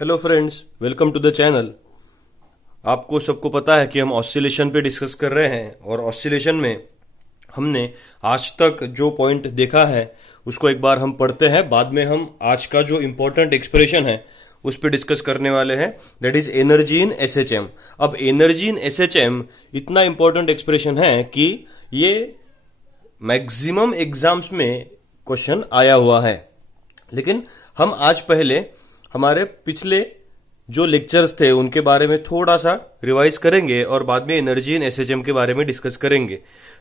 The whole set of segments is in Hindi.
Hello friends, welcome to the channel. आपको सबको पता है कि हम ऑसिलेशन पे डिस्कस कर रहे हैं और ऑसिलेशन में हमने आज तक जो पॉइंट देखा है उसको एक बार हम पढ़ते हैं। बाद में हम आज का जो इम्पोर्टेंट एक्सप्रेशन है उस पर डिस्कस करने वाले हैं, that is energy in SHM. अब एनर्जी इन एसएचएम इतना इम्पोर्टेंट एक्सप्रेशन है कि ये मैक्सिमम एग्जाम्स में क्वेश्चन आया हुआ है। लेकिन हम आज पहले हमारे पिछले जो लेक्चर्स थे उनके बारे में थोड़ा सा रिवाइज करेंगे और बाद में एनर्जी इन एसएचएम के बारे में डिस्कस करेंगे।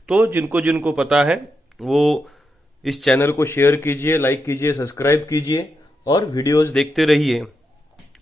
तो जिनको जिनको पता है वो इस चैनल को शेयर कीजिए, लाइक कीजिए, सब्सक्राइब कीजिए और वीडियोस देखते रहिए।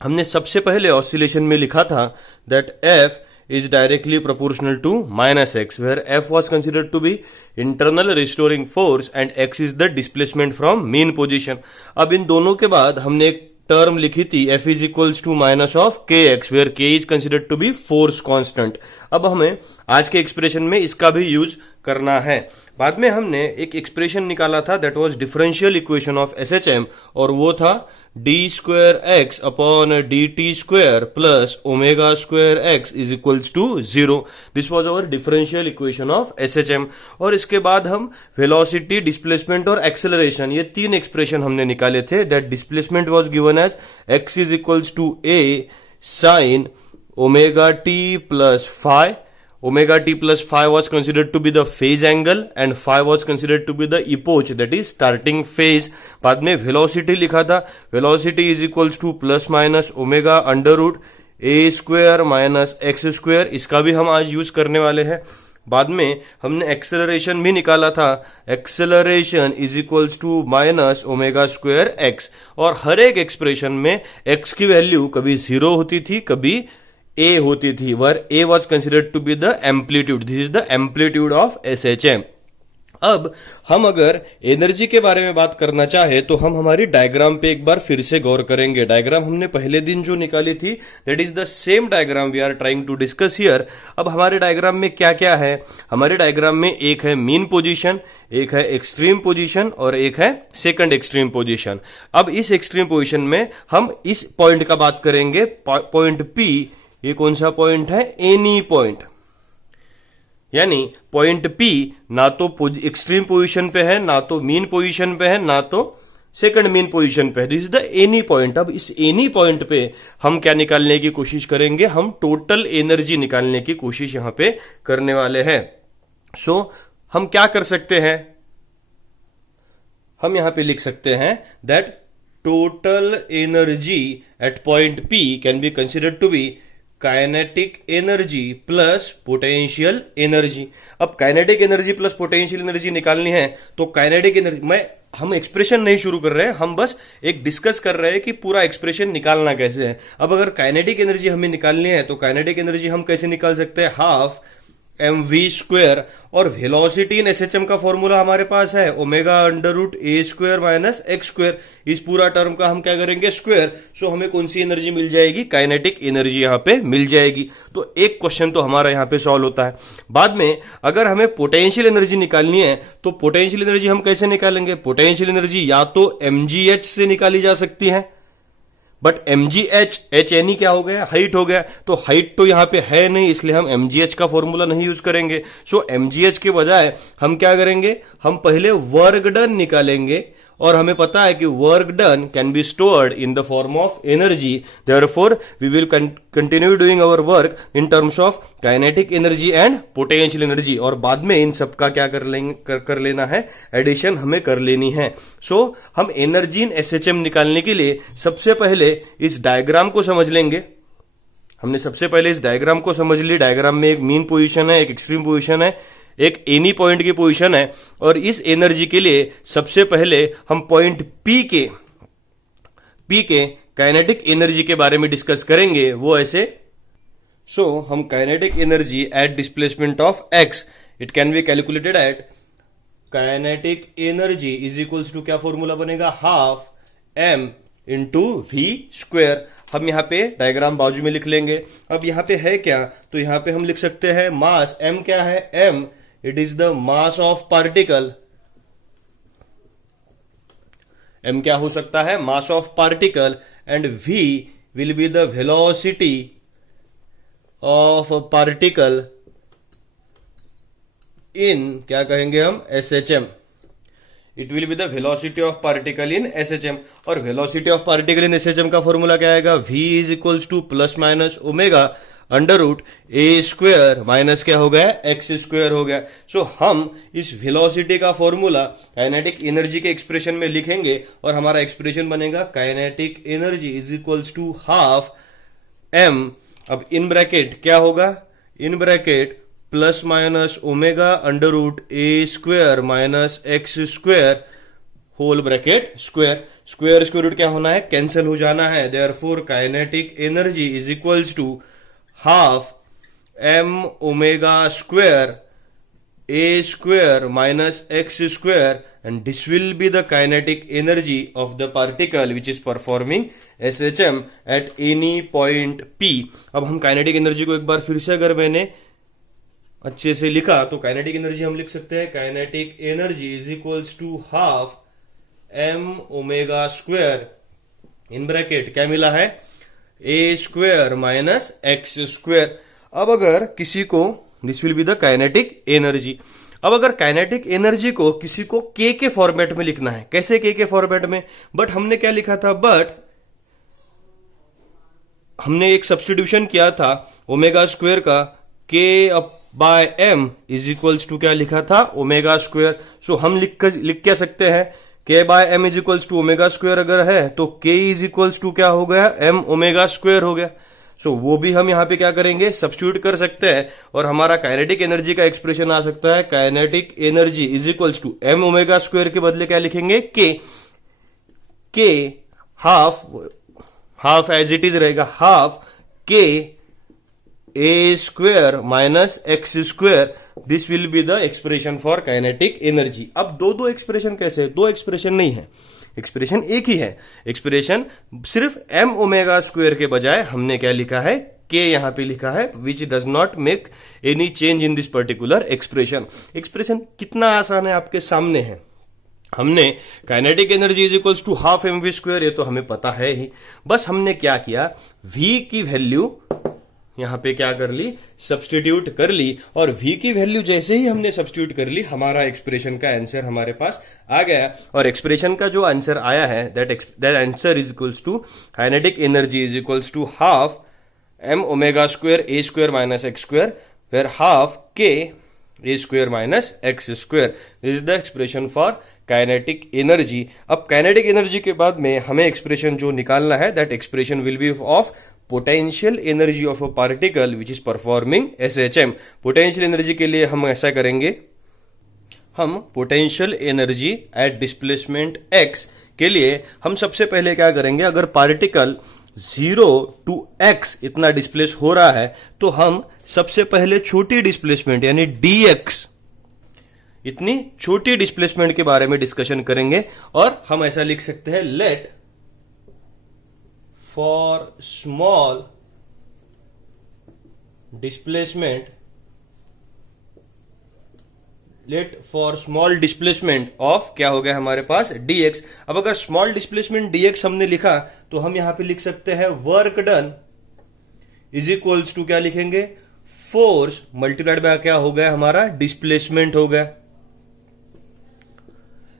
हमने सबसे पहले ऑसिलेशन में लिखा था that F is directly proportional to minus x, where f was considered to be internal restoring force and x is the displacement from mean position. अब इन दोनों के बाद हमने एक टर्म लिखी थी f is equals to minus of kx, where k is considered to be force constant. अब हमें आज के एक्सप्रेशन में इसका भी यूज करना है। बाद में हमने एक एक्सप्रेशन निकाला था that was differential equation of SHM और वो था D square X upon D T square plus omega square X is equals to 0। This was our differential equation of SHM. और इसके बाद हम वेलोसिटी, डिस्प्लेसमेंट और एक्सेलरेशन, ये तीन एक्सप्रेशन हमने निकाले थे। That displacement was given as X is equals to A sine omega t plus phi. Omega t plus phi was considered to be the phase angle and phi was considered to be the epoch, that is starting phase. बाद में velocity लिखा था, velocity is equals to plus minus omega under root a square minus x square. इसका भी हम आज यूज करने वाले हैं। बाद में हमने एक्सेलरेशन भी निकाला था, acceleration is equals to minus omega square X. और हर एक एक्सप्रेशन में एक्स की वैल्यू कभी 0 होती थी, कभी ए होती थी, where a was considered to be the amplitude. This is the amplitude of SHM. अब हम अगर एनर्जी के बारे में बात करना चाहे तो हम हमारी डायग्राम पे एक बार फिर से गौर करेंगे। डायग्राम हमने पहले दिन जो निकाली थी that is the same diagram we are trying to discuss here. अब हमारे डायग्राम में क्या क्या है? हमारे डायग्राम में एक है मीन पोजीशन, एक है एक्सट्रीम पोजीशन और एक है सेकंड एक्सट्रीम पोजीशन। अब इस एक्सट्रीम पोजीशन में हम इस पॉइंट का बात करेंगे, पॉइंट पी। ये कौन सा पॉइंट है? Any point. यानी पॉइंट पी ना तो एक्सट्रीम पोजीशन पे है, ना तो मीन पोजीशन पे है, ना तो सेकंड मीन पोजीशन पे है। This is the any point. अब इस एनी पॉइंट पे हम क्या निकालने की कोशिश करेंगे? हम टोटल एनर्जी निकालने की कोशिश यहां पे करने वाले हैं। सो हम क्या कर सकते हैं? हम यहां पे लिख सकते हैं that total energy at point p can be considered to be kinetic energy plus potential energy. अब kinetic energy plus potential energy निकालनी है तो काइनेटिक एनर्जी हम एक्सप्रेशन नहीं शुरू कर रहे हैं, हम बस एक डिस्कस कर रहे हैं कि पूरा एक्सप्रेशन निकालना कैसे है। अब अगर काइनेटिक एनर्जी हमें निकालनी है तो काइनेटिक एनर्जी हम कैसे निकाल सकते हैं? Half mv square. और वेलोसिटी इन एसएचएम का फॉर्मूला हमारे पास है ओमेगा अंडर रूट ए स्क्वायर माइनस एक्स स्क्वायर। इस पूरा टर्म का हम क्या करेंगे? स्क्वायर। सो हमें कौन सी एनर्जी मिल जाएगी? काइनेटिक एनर्जी यहां पे मिल जाएगी। तो एक क्वेश्चन तो हमारा यहां पे सॉल्व होता है। बाद में अगर हमें पोटेंशियल एनर्जी निकालनी है तो पोटेंशियल एनर्जी हम कैसे निकालेंगे? पोटेंशियल एनर्जी या तो mgh से निकाली जा सकती है, बट mgh, एच एनी क्या हो गया? हाइट हो गया। तो हाइट तो यहां पे है नहीं, इसलिए हम mgh का फॉर्मूला नहीं यूज करेंगे। सो mgh के बजाय हम क्या करेंगे? हम पहले वर्क डन निकालेंगे और हमें पता है कि work done can be stored in the form of energy. Therefore we will continue doing our work in terms of kinetic energy and potential energy. और बाद में इन सबका क्या कर लेना है? एडिशन हमें कर लेनी है। सो हम एनर्जी इन एसएचएम निकालने के लिए सबसे पहले इस डायग्राम को समझ लेंगे। हमने सबसे पहले इस डायग्राम को समझ ली। डायग्राम में एक मीन पोजीशन है, एक एक्सट्रीम पोजीशन है, एक एनी पॉइंट की पोजीशन है। और इस एनर्जी के लिए सबसे पहले हम पॉइंट पी के काइनेटिक एनर्जी के बारे में डिस्कस करेंगे। वो ऐसे, सो हम kinetic energy at displacement of X, it can be calculated at kinetic energy is equals to, क्या फॉर्मूला बनेगा? Half M into V square. हम यहां पे डायग्राम बाजू में लिख लेंगे। अब यहां पे है क्या? तो यहां पे हम लिख सकते हैं मास। एम क्या है? M it is the mass of particle. M क्या हो सकता है? Mass of particle. And v will be the velocity of a particle in, क्या कहेंगे हम, SHM. It will be the velocity of particle in SHM. और velocity of particle in SHM का फॉर्मूला क्या आएगा? v is equals to plus minus omega under root A square minus क्या हो गया? एक्स स्क्वेयर हो गया. सो हम इस वेलोसिटी का फॉर्मूला काइनेटिक एनर्जी के एक्सप्रेशन में लिखेंगे और हमारा एक्सप्रेशन बनेगा kinetic energy is equals to half m. अब इन ब्रैकेट क्या होगा? In bracket plus minus omega under root A square minus x square whole bracket square. Square square root क्या होना है? कैंसिल हो जाना है. Therefore kinetic energy is equals to half m omega square a square minus x square, and this will be the kinetic energy of the particle which is performing SHM at any point P. अब हम काइनेटिक एनर्जी को एक बार फिर से अगर मैंने अच्छे से लिखा तो काइनेटिक एनर्जी हम लिख सकते हैं kinetic energy is equals to half m omega square in bracket क्या मिला है? a square minus x square. अब अगर किसी को, this will be the kinetic energy. अब अगर काइनेटिक एनर्जी को किसी को k के फॉर्मेट में लिखना है, कैसे k के फॉर्मेट में? बट हमने क्या लिखा था? बट हमने एक सब्स्टिट्यूशन किया था ओमेगा स्क्वेयर का, k up by m is equals to क्या लिखा था? Omega square. सो हम लिख क्या सकते हैं? k by m is equals to omega square अगर है तो k इज इक्वल्स टू क्या हो गया? m ओमेगा स्क्वेयर हो गया. सो वो भी हम यहां पे क्या करेंगे? सब्स्टिट्यूट कर सकते हैं और हमारा काइनेटिक एनर्जी का एक्सप्रेशन आ सकता है kinetic energy is equals to m omega square के बदले क्या लिखेंगे? k half as it is रहेगा, half k a square minus x square. This will be the expression for kinetic energy. अब दो एक्सप्रेशन कैसे? दो एक्सप्रेशन नहीं है, एक्सप्रेशन एक ही है. एक्सप्रेशन सिर्फ m ओमेगा स्क्वेयर के बजाय हमने क्या लिखा है? k यहां पे लिखा है, which does not make any change in this particular expression. Expression कितना आसान है, आपके सामने है. हमने kinetic energy is equals to half mv square, ये तो हमें पता है ही. बस हमने क्या किया? v की वैल्यू यहां पे क्या कर ली? सब्स्टिट्यूट कर ली. और v की वैल्यू जैसे ही हमने सब्स्टिट्यूट कर ली, हमारा एक्सप्रेशन का आंसर हमारे पास आ गया. और एक्सप्रेशन का जो आंसर आया है, that answer is equals to kinetic energy is equals to half m omega square a square minus x square, where half k a square minus x square. This is the expression for kinetic energy. अब काइनेटिक एनर्जी के बाद में हमें एक्सप्रेशन जो निकालना है, that expression will be of potential energy of a particle which is performing SHM. Potential energy के लिए हम ऐसा करेंगे, हम potential energy at displacement x के लिए हम सबसे पहले क्या करेंगे? अगर पार्टिकल 0 टू x इतना डिस्प्लेस हो रहा है तो हम सबसे पहले छोटी डिस्प्लेसमेंट यानी dx, इतनी छोटी डिस्प्लेसमेंट के बारे में डिस्कशन करेंगे. और हम ऐसा लिख सकते हैं, late for small displacement, of क्या हो गया हमारे पास? dx. अब अगर स्मॉल डिस्प्लेसमेंट dx हमने लिखा तो हम यहां पे लिख सकते हैं work done is equals to क्या लिखेंगे? फोर्स मल्टीप्लाइड बाय क्या हो गया हमारा? डिस्प्लेसमेंट हो गया.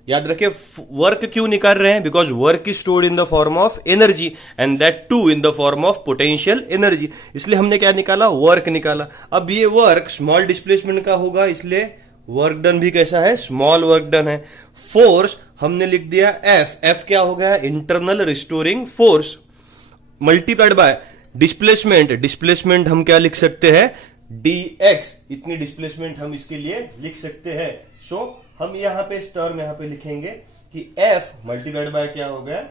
याद रखिए, वर्क क्यों निकाल रहे हैं? Because work is stored in the form of energy and that too in the form of potential energy. इसलिए हमने क्या निकाला? वर्क निकाला. अब ये वर्क स्मॉल डिस्प्लेसमेंट का होगा, इसलिए वर्क डन भी कैसा है? स्मॉल वर्क डन है. फोर्स हमने लिख दिया F क्या हो गया? Internal restoring force multiplied bye displacement हम क्या लिख सकते हैं? dx. इतनी डिस्प्लेसमेंट हम इसके लिए लिख सकते हैं. सो हम यहां पे इस टर्म यहां पे लिखेंगे कि f मल्टीप्लाइड बाय क्या हो गया?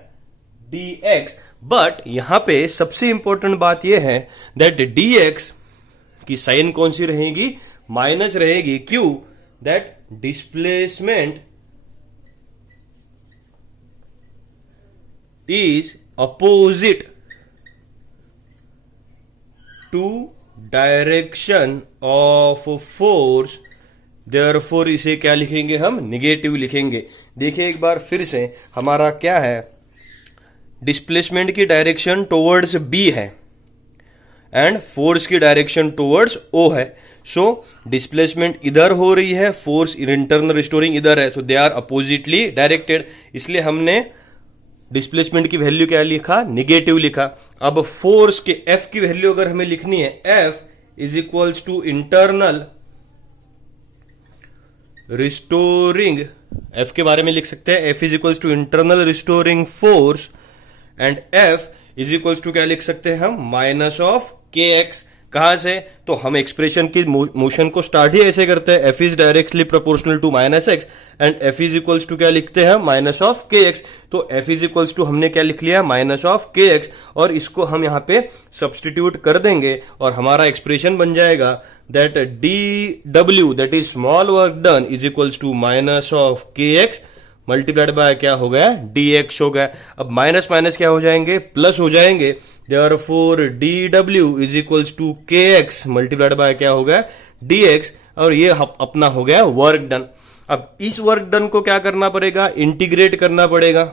dx. बट यहां पे सबसे इंपॉर्टेंट बात यह है दैट dx की साइन कौन सी रहेगी? माइनस रहेगी. क्यों? That displacement is opposite to direction of force. Therefore इसे क्या लिखेंगे हम? निगेटिव लिखेंगे. देखिए एक बार फिर से हमारा क्या है? डिस्प्लेसमेंट की डायरेक्शन टुवर्ड्स बी है एंड फोर्स की डायरेक्शन टुवर्ड्स ओ है। सो डिस्प्लेसमेंट इधर हो रही है, फोर्स इंटरनल रिस्टोरिंग इधर है, तो दे आर अपोजिटली डायरेक्टेड, इसलिए हमने डिस्प्लेसमेंट की वैल्यू क्या लिखा, निगेटिव लिखा। अब फोर्स के एफ की वैल्यू अगर हमें लिखनी है, F is equals to internal restoring, F के बारे में लिख सकते हैं F is equals to internal restoring force and F is equals to क्या लिख सकते हैं हम, माइनस ऑफ के एक्स। कहां से, तो हम एक्सप्रेशन की मोशन को स्टार्ट ही ऐसे करते हैं, F is directly proportional to minus X and F is equals to क्या लिखते हैं, माइनस ऑफ के एक्स। तो एफ इज इक्वल्स टू हमने क्या लिख लिया, माइनस ऑफ के एक्स, और इसको हम यहां पे सब्सटीट्यूट कर देंगे और हमारा एक्सप्रेशन बन जाएगा that D W that is small work done is equals to minus of के एक्स मल्टीप्लाइड बाय क्या हो गया, डी एक्स हो गया। अब माइनस माइनस क्या हो जाएंगे, प्लस हो जाएंगे, therefore D W is equals to के एक्स मल्टीप्लाइड बाय क्या हो गया, डी एक्स, और ये अपना हो गया वर्क डन। अब इस वर्क डन को क्या करना पड़ेगा, इंटीग्रेट करना पड़ेगा।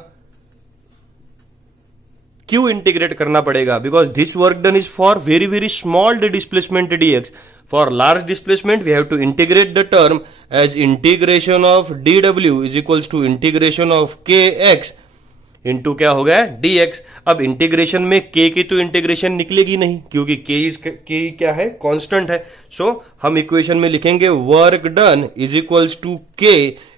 क्यों इंटीग्रेट करना पड़ेगा, because this work done is for very very small displacement D x. For large displacement, we have to integrate the term as integration of dw is equals to integration of kx into क्या हो गया, dx। अब इंटीग्रेशन में k की तो इंटीग्रेशन निकलेगी नहीं, क्योंकि k क्या है, कांस्टेंट है। सो हम इक्वेशन में लिखेंगे work done is equals to k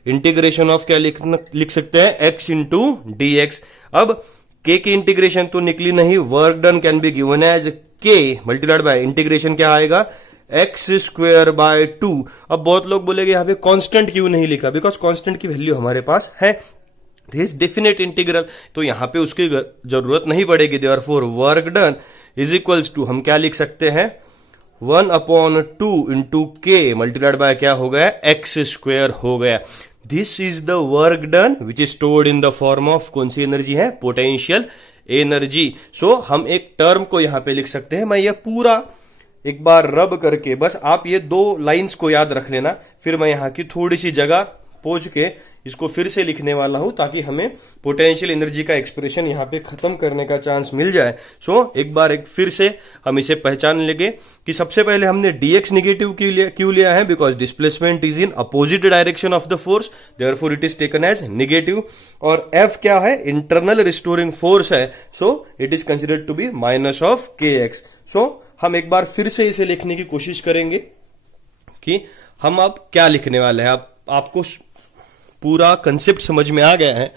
integration of क्या लिख सकते हैं, x इंटू डी एक्स। अब k की इंटीग्रेशन तो निकली नहीं, work done can be given as k multiplied by integration क्या आएगा, एक्स स्क्वेयर बाय 2। अब बहुत लोग बोलेंगे यहाँ पे कांस्टेंट क्यों नहीं लिखा, बिकॉज कांस्टेंट की वैल्यू हमारे पास है, दिस डेफिनेट इंटीग्रल, तो यहां पे उसकी जरूरत नहीं पड़ेगी। Therefore work done is equals to हम क्या लिख सकते हैं, 1/2 इंटू के मल्टीप्लाइड बाय क्या हो गया, एक्स स्क्वेयर हो गया। This is the work done which is stored in the form of कौन सी एनर्जी है, पोटेंशियल एनर्जी। सो हम एक टर्म को यहां पे लिख सकते हैं, मैं ये पूरा एक बार रब करके, बस आप ये दो लाइंस को याद रख लेना, फिर मैं यहां की थोड़ी सी जगह पहुंच के इसको फिर से लिखने वाला हूं, ताकि हमें पोटेंशियल एनर्जी का एक्सप्रेशन यहां पे खत्म करने का चांस मिल जाए। सो एक बार फिर से हम इसे पहचान लेंगे कि सबसे पहले हमने dx निगेटिव क्यों लिया है, because displacement is in opposite direction of the force, therefore it is taken as negative. और f क्या है, इंटरनल रिस्टोरिंग फोर्स है, so it is considered to be minus of के एक्स। सो हम एक बार फिर से इसे लिखने की कोशिश करेंगे कि हम अब क्या लिखने वाले हैं। आपको पूरा कंसेप्ट समझ में आ गया है,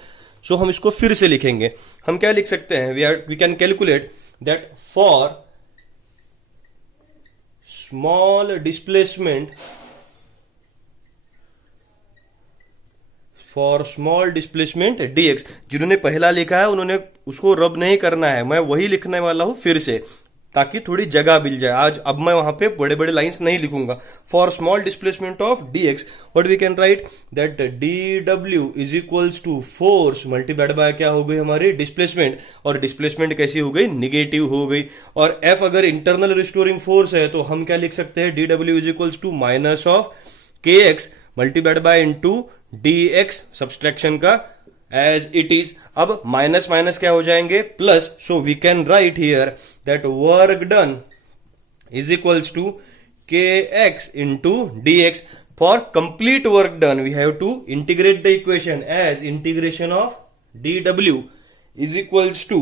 सो हम इसको फिर से लिखेंगे। हम क्या लिख सकते हैं, we can calculate that for small displacement dx। जिन्होंने पहला लिखा है उन्होंने उसको रब नहीं करना है, मैं वही लिखने वाला हूं फिर से, ताकि थोड़ी जगह मिल जाए। आज अब मैं वहां पे बड़े बड़े लाइंस नहीं लिखूंगा। For small displacement of dx what we can write that dw is equals to force multiplied by क्या हो गई हमारी डिस्प्लेसमेंट, और डिस्प्लेसमेंट कैसी हो गई, निगेटिव हो गई। और f अगर इंटरनल रिस्टोरिंग फोर्स है तो हम क्या लिख सकते हैं, dw is equals to minus of के x multiplied by into D x, subtraction का एज इट इज। अब माइनस माइनस क्या हो जाएंगे, plus. So we can write here that work done is equals to के x into D x. For complete work done we have to integrate the equation as integration of d W is equals to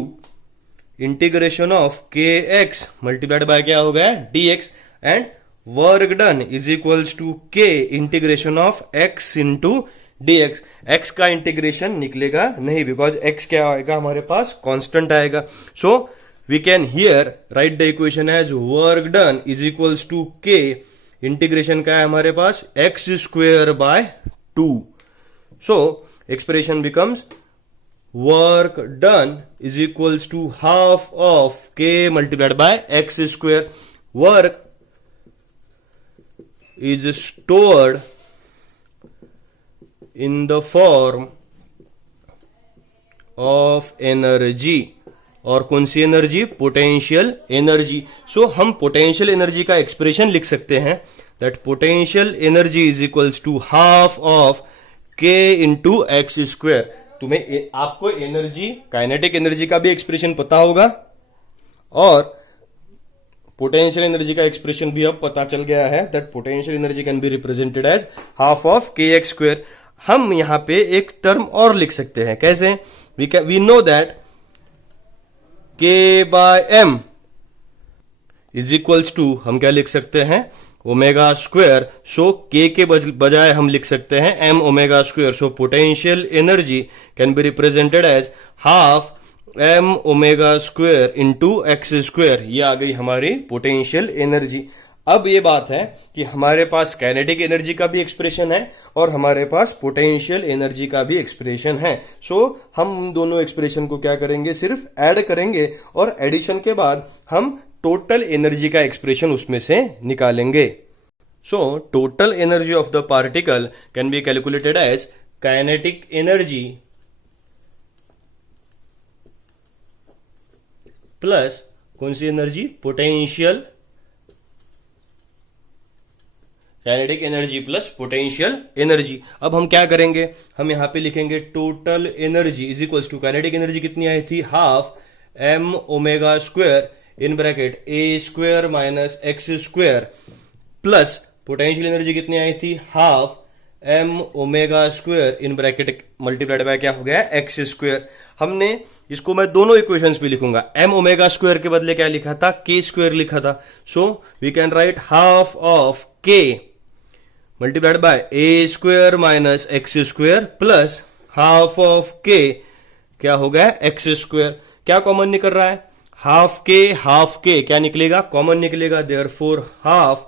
integration of के एक्स मल्टीप्लाइड बाय क्या हो गया, d x, and work done is equals to k integration of x into dx। x का इंटीग्रेशन निकलेगा नहीं, बिकॉज x क्या आएगा हमारे पास, कांस्टेंट आएगा। So we can here write the equation as work done is equals to k integration का है हमारे पास, x square by 2। So expression becomes work done is equals to half of k multiplied by x square. Work is stored in the form of energy, और कौन सी एनर्जी, पोटेंशियल एनर्जी। सो हम पोटेंशियल एनर्जी का एक्सप्रेशन लिख सकते हैं that potential energy is equals to half of के इंटू एक्स स्क्वेयर। आपको एनर्जी, काइनेटिक एनर्जी का भी एक्सप्रेशन पता होगा और पोटेंशियल एनर्जी का एक्सप्रेशन भी अब पता चल गया है, that potential energy can be represented as half of के एक्स स्क्वायर। हम यहां पे एक टर्म और लिख सकते हैं, कैसे? We know that K by M is equals to, हम क्या लिख सकते हैं? Omega square. सो के बजाय हम लिख सकते हैं M omega square. So potential energy can be represented as half M omega square into X square. ये आ गई हमारी पोटेंशियल एनर्जी। अब ये बात है कि हमारे पास काइनेटिक एनर्जी का भी एक्सप्रेशन है और हमारे पास पोटेंशियल एनर्जी का भी एक्सप्रेशन है। सो हम दोनों एक्सप्रेशन को क्या करेंगे? सिर्फ ऐड करेंगे और एडिशन के बाद हम टोटल एनर्जी का एक्सप्रेशन उसमें से निकालेंगे। So total energy of the particle can be calculated as kinetic energy plus कौन सी energy? Potential, kinetic energy plus potential energy. अब हम क्या करेंगे? हम यहां पे लिखेंगे total energy is equals to, kinetic energy कितनी आई थी? Half M omega square in bracket a square minus x square plus potential energy कितनी आई थी? Half M omega square in bracket multiplied by क्या हो गया? X square. हमने इसको, मैं दोनों इक्वेशंस भी लिखूंगा, एम ओमेगा स्क्वायर के बदले क्या लिखा था? के स्क्वायर लिखा था। So we can write half of k multiplied by a square minus x square plus half of k क्या हो गया? X square. क्या कॉमन निकल रहा है? हाफ के क्या निकलेगा? कॉमन निकलेगा। Therefore half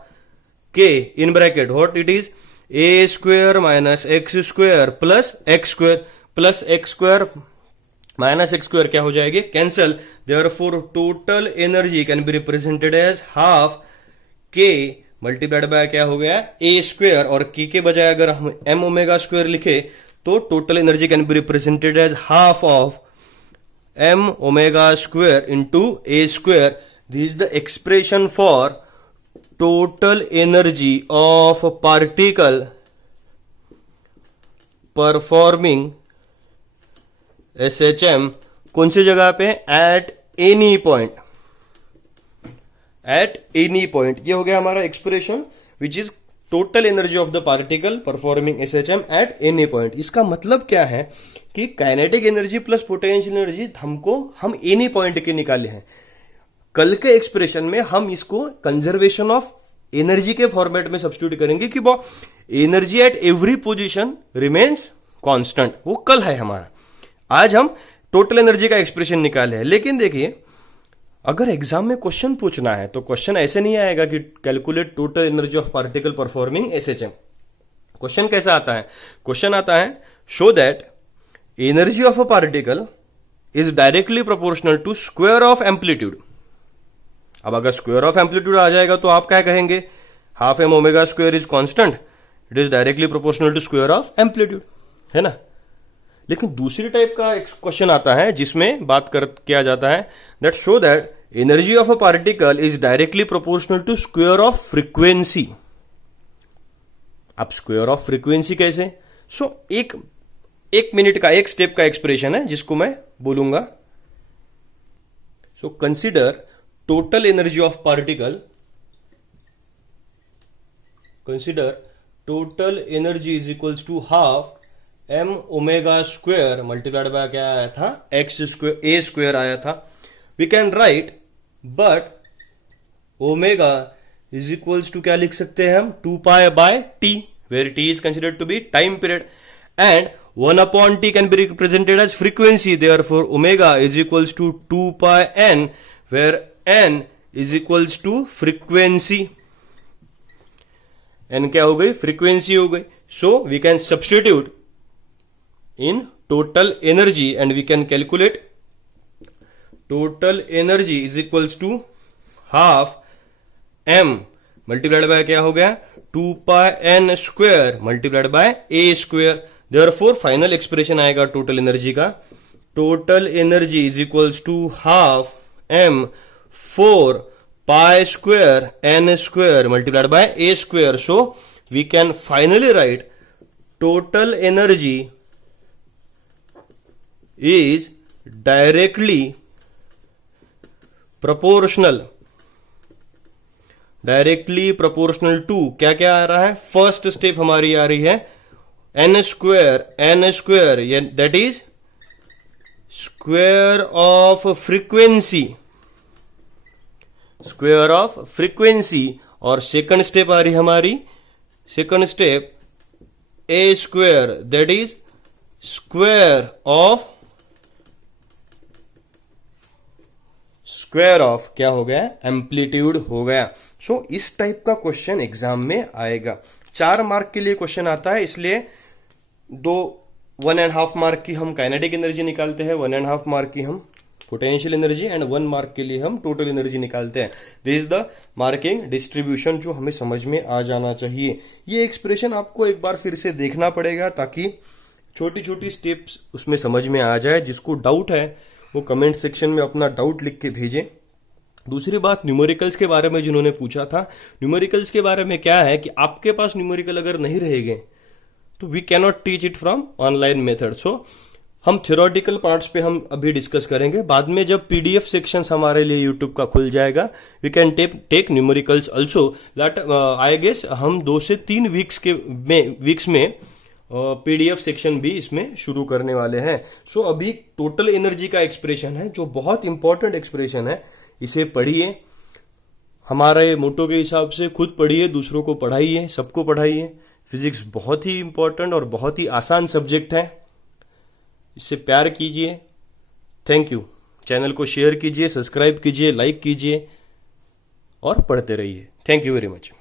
K in bracket what it is? A square minus x square plus X square minus x square क्या हो जाएगी? Cancel. Therefore total energy can be represented as half K multiplied by क्या हो गया? A square. और के बजाय अगर हम एम ओमेगा स्क्वायर लिखे तो total energy can be represented as half of M omega square into A square. This is the expression for total energy of particle performing SHM कौन सी जगह पे? At any point, at any point. ये हो गया हमारा expression which is total energy of the particle performing SHM at any point. इसका मतलब क्या है कि kinetic energy plus potential energy हम एनी पॉइंट के निकाले हैं। कल के एक्सप्रेशन में हम इसको कंजर्वेशन ऑफ एनर्जी के फॉर्मेट में सब्स्टिट्यूट करेंगे कि वो energy at every position remains constant. वो कल है हमारा। आज हम टोटल एनर्जी का एक्सप्रेशन निकाले हैं। लेकिन देखिए, अगर एग्जाम में क्वेश्चन पूछना है तो क्वेश्चन ऐसे नहीं आएगा कि calculate total energy of particle performing SHM। Question कैसा आता है? क्वेश्चन आता है show that energy of a particle is directly proportional to square of amplitude. अब अगर स्क्वायर ऑफ एम्पलीट्यूड आ जाएगा तो आप क्या कहेंगे? Half M omega square is constant, it is directly proportional to square of amplitude, है ना। लेकिन दूसरी टाइप का एक क्वेश्चन आता है जिसमें किया जाता है that show that energy of a particle is directly proportional to square of frequency. अब स्क्वायर ऑफ फ्रीक्वेंसी कैसे? एक मिनट का एक स्टेप का एक्सप्रेशन है जिसको मैं बोलूंगा। So consider total energy of particle, consider total energy is equals to half M omega square multiplied by क्या आया था? एक्स स्क्वायर, ए स्क्वायर आया था। We can write but omega is equals to क्या लिख सकते हैं हम? 2 pi by T, where T is considered to be time period and 1 upon t can be represented as frequency. Therefore omega is equals to 2 pi n, where n is equals to frequency. n क्या हो गई? frequency हो गई. So we can substitute in total energy and we can calculate total energy is equals to half m multiplied by क्या हो गया? 2 pi n square multiplied by a square. Therefore final expression आएगा टोटल एनर्जी का, total energy is equals to half m 4 pi square n square multiplied by a square. So we can finally write total energy is directly proportional to क्या क्या आ रहा है, फर्स्ट स्टेप हमारी आ रही है N square that is square of frequency, और सेकंड स्टेप आ रही हमारी, second step A square that is square of क्या हो गया, एम्पलीट्यूड हो गया। सो इस टाइप का क्वेश्चन एग्जाम में आएगा। 4 मार्क के लिए क्वेश्चन आता है, इसलिए 1.5 मार्क की हम काइनेटिक एनर्जी निकालते हैं, 1.5 मार्क की हम पोटेंशियल एनर्जी, एंड 1 मार्क के लिए हम टोटल एनर्जी निकालते हैं। This is the marking distribution जो हमें समझ में आ जाना चाहिए। ये एक्सप्रेशन आपको एक बार फिर से देखना पड़ेगा ताकि छोटी छोटी स्टेप्स उसमें समझ में आ जाए। जिसको डाउट है वो कमेंट सेक्शन में अपना डाउट लिख के भेजें। दूसरी बात, न्यूमेरिकल्स के बारे में जिन्होंने पूछा था, न्यूमेरिकल्स के बारे में क्या है कि आपके पास न्यूमेरिकल अगर नहीं रहेंगे तो we can not teach it from online method. So हम थ्योरेटिकल पार्ट्स पे हम अभी डिस्कस करेंगे, बाद में जब पीडीएफ सेक्शंस हमारे लिए यूट्यूब का खुल जाएगा we can take numericals also. That I guess हम 2 से 3 वीक्स में पीडीएफ सेक्शन भी इसमें शुरू करने वाले हैं। सो अभी टोटल एनर्जी का एक्सप्रेशन है जो बहुत इंपॉर्टेंट एक्सप्रेशन है, इसे पढ़िए, हमारे मोटो के हिसाब से खुद पढ़िए, दूसरों को पढ़ाइए, सबको पढ़ाइए। फिजिक्स बहुत ही इंपॉर्टेंट और बहुत ही आसान सब्जेक्ट है, इससे प्यार कीजिए। Thank you. चैनल को शेयर कीजिए, सब्सक्राइब कीजिए, लाइक कीजिए और पढ़ते रहिए। Thank you very much.